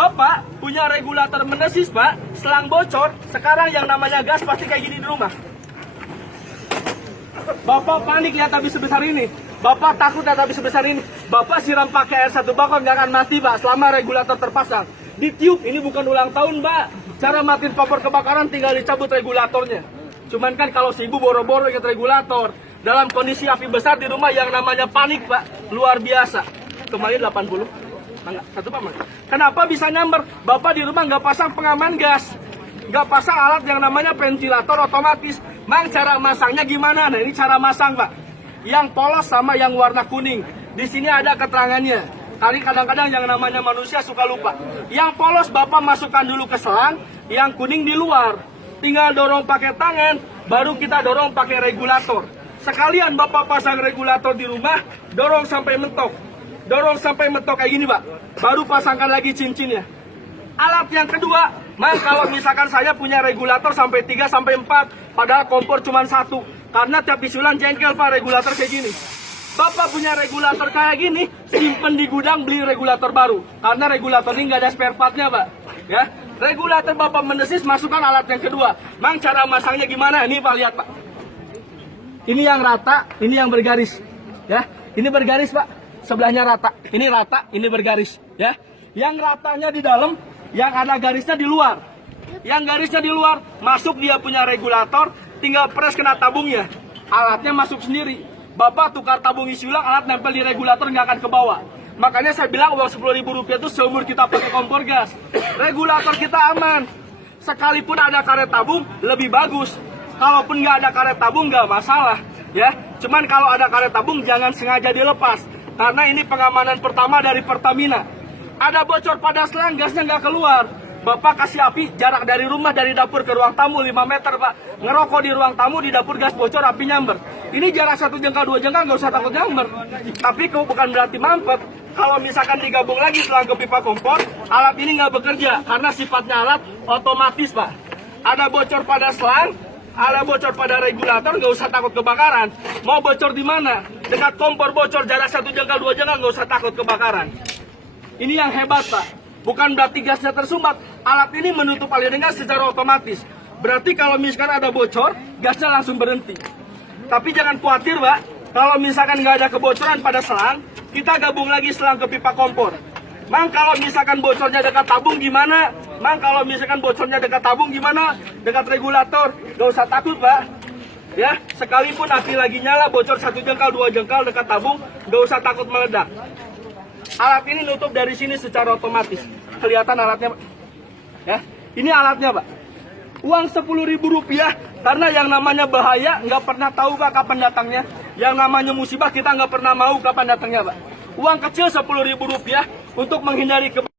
Bapak punya regulator menesis, Pak. Selang bocor, sekarang yang namanya gas pasti kayak gini di rumah. Bapak panik lihat habis sebesar ini. Bapak takut lihat habis sebesar ini. Bapak siram pakai air 1 bakon nggak akan mati, Pak, selama regulator terpasang. Ditiup, ini bukan ulang tahun, Pak. Cara matiin kompor kebakaran tinggal dicabut regulatornya. Cuman kan kalau si ibu boro-boro ingat regulator, dalam kondisi api besar di rumah yang namanya panik, Pak, luar biasa. Kemarin 80. Enggak, satu Pak. Kenapa bisa nyamber? Bapak di rumah nggak pasang pengaman gas, nggak pasang alat yang namanya ventilator otomatis. Mang, cara masangnya gimana? Nah, ini cara masang, Pak. Yang polos sama yang warna kuning. Di sini ada keterangannya. Kali kadang-kadang yang namanya manusia suka lupa. Yang polos Bapak masukkan dulu ke selang, yang kuning di luar. Tinggal dorong pakai tangan, baru kita dorong pakai regulator. Sekalian Bapak pasang regulator di rumah, dorong sampai mentok. Dorong sampai mentok kayak gini, Pak. Baru pasangkan lagi cincinnya. Alat yang kedua, Mang, kalau misalkan saya punya regulator sampai 3 sampai 4, padahal kompor cuma 1. Karena tiap bisulan jengkel, Pak, regulator kayak gini. Bapak punya regulator kayak gini, simpen di gudang, beli regulator baru. Karena regulator ini nggak ada spare partnya, Pak. Ya, regulator Bapak menesis, masukkan alat yang kedua. Mang, cara masangnya gimana? Ini Pak, lihat, Pak. Ini yang rata, ini yang bergaris. Ya, ini bergaris, Pak. Sebelahnya rata, ini bergaris, ya. Yang ratanya di dalam, yang ada garisnya di luar. Yang garisnya di luar, masuk dia punya regulator, tinggal press kena tabungnya. Alatnya masuk sendiri. Bapak tukar tabung isi ulang, alat nempel di regulator nggak akan ke bawah. Makanya saya bilang uang Rp10.000 itu seumur kita pakai kompor gas. Regulator kita aman. Sekalipun ada karet tabung, lebih bagus. Kalaupun nggak ada karet tabung, nggak masalah, ya. Cuman kalau ada karet tabung, jangan sengaja dilepas. Karena ini pengamanan pertama dari Pertamina. Ada bocor pada selang, gasnya nggak keluar. Bapak kasih api jarak dari rumah, dari dapur ke ruang tamu 5 meter, Pak. Ngerokok di ruang tamu, di dapur gas bocor, api nyamber. Ini jarak 1 jengkal, 2 jengkal, nggak usah takut nyamber. Tapi bukan berarti mampet. Kalau misalkan digabung lagi selang ke pipa kompor, alat ini nggak bekerja. Karena sifatnya alat otomatis, Pak. Ada bocor pada selang, ada bocor pada regulator, nggak usah takut kebakaran. Mau bocor di mana? Dekat kompor bocor, jarak 1 jengkal, 2 jengkal, nggak usah takut kebakaran. Ini yang hebat, Pak. Bukan berarti gasnya tersumbat. Alat ini menutup aliran gas secara otomatis. Berarti kalau misalkan ada bocor, gasnya langsung berhenti. Tapi jangan khawatir, Pak. Kalau misalkan nggak ada kebocoran pada selang, kita gabung lagi selang ke pipa kompor. Mang, kalau misalkan bocornya dekat tabung gimana? Mang, kalau misalkan bocornya dekat tabung gimana? Dekat regulator. Nggak usah takut, Pak. Ya, sekalipun api lagi nyala, bocor 1 jengkal, 2 jengkal dekat tabung, nggak usah takut meledak. Alat ini nutup dari sini secara otomatis. Kelihatan alatnya, Pak? Ya, ini alatnya, Pak. Uang Rp10.000, karena yang namanya bahaya nggak pernah tahu, Pak, kapan datangnya. Yang namanya musibah kita nggak pernah mau kapan datangnya, Pak. Uang kecil Rp10.000 untuk menghindari kebakaran.